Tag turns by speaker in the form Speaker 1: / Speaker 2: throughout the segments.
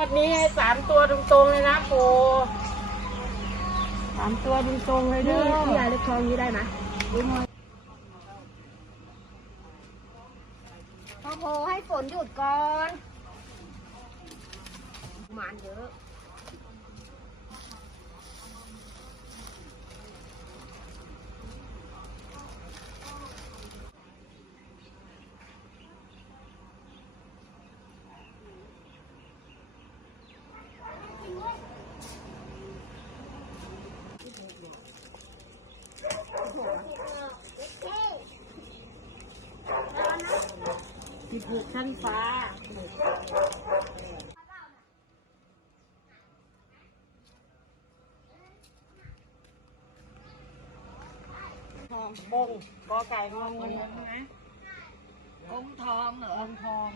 Speaker 1: วันนี้ให้สามตัวตรงๆเลยนะปูสามตัวตรงๆเลยเด้
Speaker 2: นี่
Speaker 1: อ
Speaker 2: พี่ยายเล็กทองนี้ได้ไหมพอโพให้ฝนหยุดก่อนมานเยอะ
Speaker 1: สิบหกชั้นฟ้า ทองบงกอไก่งองูใช่ไหม
Speaker 2: องทองเหรอ
Speaker 1: ทองทอง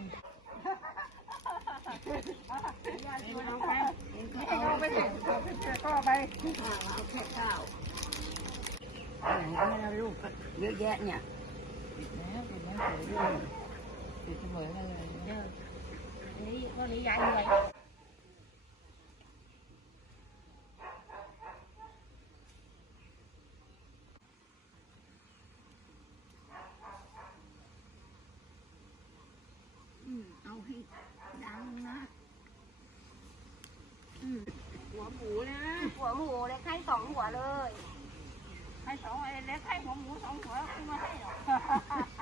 Speaker 1: เอาไปเอาไปก็ไป
Speaker 2: เอาแค่ข้าวไหนก็ไม่ได้ลูกเยอะแยะเนี่ย
Speaker 1: แล้วเป็นน้ำเสือด้วย ติดเสมอกันเลย
Speaker 2: เอออันนี้พวกนี้ยายเหนื่อยอืมเอาให้ดังนะ
Speaker 1: หัวหมูนะ
Speaker 2: หัวหมูเลยไข่สองหัวเลย
Speaker 1: ให้สองไอ้เล็กให้หัวหมูสองหัวขึ้นมาให้หรอ
Speaker 2: ไปด้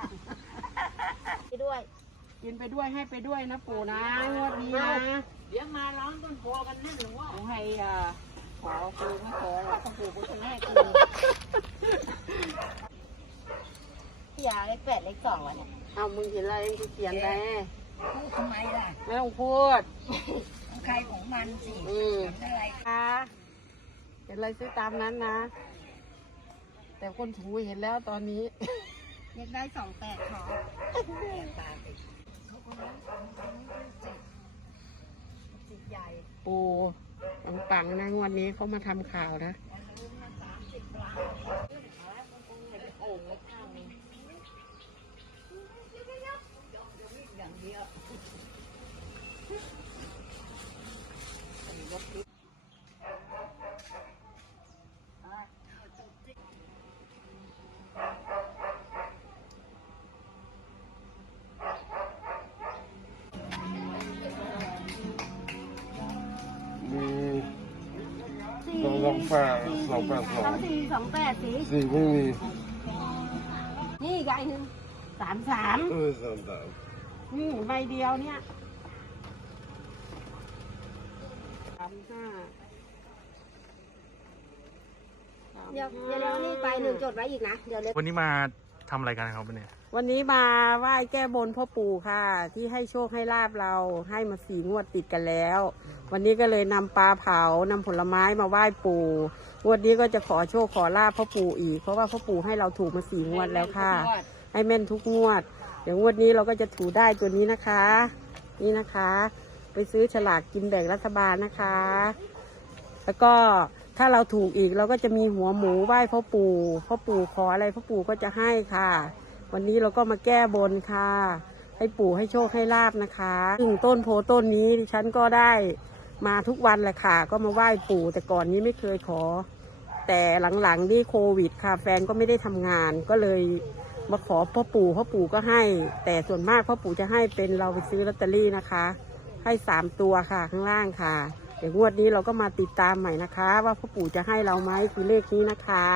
Speaker 2: วย
Speaker 1: กินไปด้วยให้ไปด้วยนะปู่นะงวดนี้นะ
Speaker 3: เดี๋ยวมาร้องต้นโพกันแน่นหรือว่า
Speaker 1: ผมให้อ่าขอปูไม่ขอหรอกถ้าปู่ก็จะไม่ให้กู
Speaker 2: พี่ยาเลขแปดเลขสองวะเนี่ย
Speaker 1: เอามึงเห็นอะไรกูเขียนไป
Speaker 2: พูดทำไมล่ะ
Speaker 1: ไม่ต้องพูด
Speaker 2: ของใครของมันสิ
Speaker 1: อืม
Speaker 2: ทำอะไร
Speaker 1: ค่ะเห็นอะไรซื้อตามนั้นนะ แต่คนถูเห็นแล้วตอนนี้
Speaker 2: เลขได้สองแปดขอ สิบใหญ่
Speaker 1: ปูปังๆนะงวันนี้เขามาทำข่าวนะ
Speaker 4: มีสองส องแปดสองแปดสอง
Speaker 2: เอาสี่สองแปดสิ
Speaker 4: สี่ไม่มี
Speaker 2: นี่อีกใบหนึ่ง
Speaker 1: สามสาม
Speaker 4: เออสามสาม
Speaker 1: นี่ใบเดียวเนี่ยสามห้าสาม
Speaker 2: เดี๋ยว
Speaker 1: ห้า
Speaker 2: เดี๋ยวนี่ใบหนึ่งจดไว้อีกนะ เดี๋ยวเลข
Speaker 5: วันนี้มา ทำอะไรกันครับวันนี้
Speaker 1: วันนี้มาไหว้แก้บนพ่อปู่ค่ะ ที่ให้โชคให้ลาบเราให้มาสีงวดติดกันแล้ว วันนี้ก็เลยนำปลาเผานำผลไม้มาไหว้ปู่งวดนี้ก็จะขอโชคขอลาบพ่อปู่อีก เพราะว่าพ่อปู่ให้เราถูกมาสีงวดแล้วค่ะ ให้แม่นทุกงวด เดี๋ยวงวดนี้เราก็จะถูได้ตัวนี้นะคะ นี่นะคะ ไปซื้อฉลากกินแบ่งรัฐบาลนะคะ แล้วก็ ถ้าเราถูกอีกเราก็จะมีหัวหมูไหว้พ่อปู่พ่อปู่ขออะไรพ่อปู่ก็จะให้ค่ะ วันนี้เราก็มาแก้บนค่ะ ให้ปู่ให้โชคให้ลาบนะคะซึ่งต้นโพต้นนี้ดิฉันก็ได้มาทุกวันแหละค่ะ ก็มาไหว้ปู่ แต่ก่อนนี้ไม่เคยขอ แต่หลังๆนี่โควิดค่ะ แฟนก็ไม่ได้ทำงานก็เลยมาขอพ่อปู่พ่อปู่ก็ให้ แต่ส่วนมากพ่อปู่จะให้เป็นเราไปซื้อลอตเตอรี่นะคะ ให้สามตัวค่ะข้างล่างค่ะ เดี๋ยวงวดนี้เราก็มาติดตามใหม่นะคะ ว่าพ่อปู่จะให้เราไหมคือเลขนี้นะคะ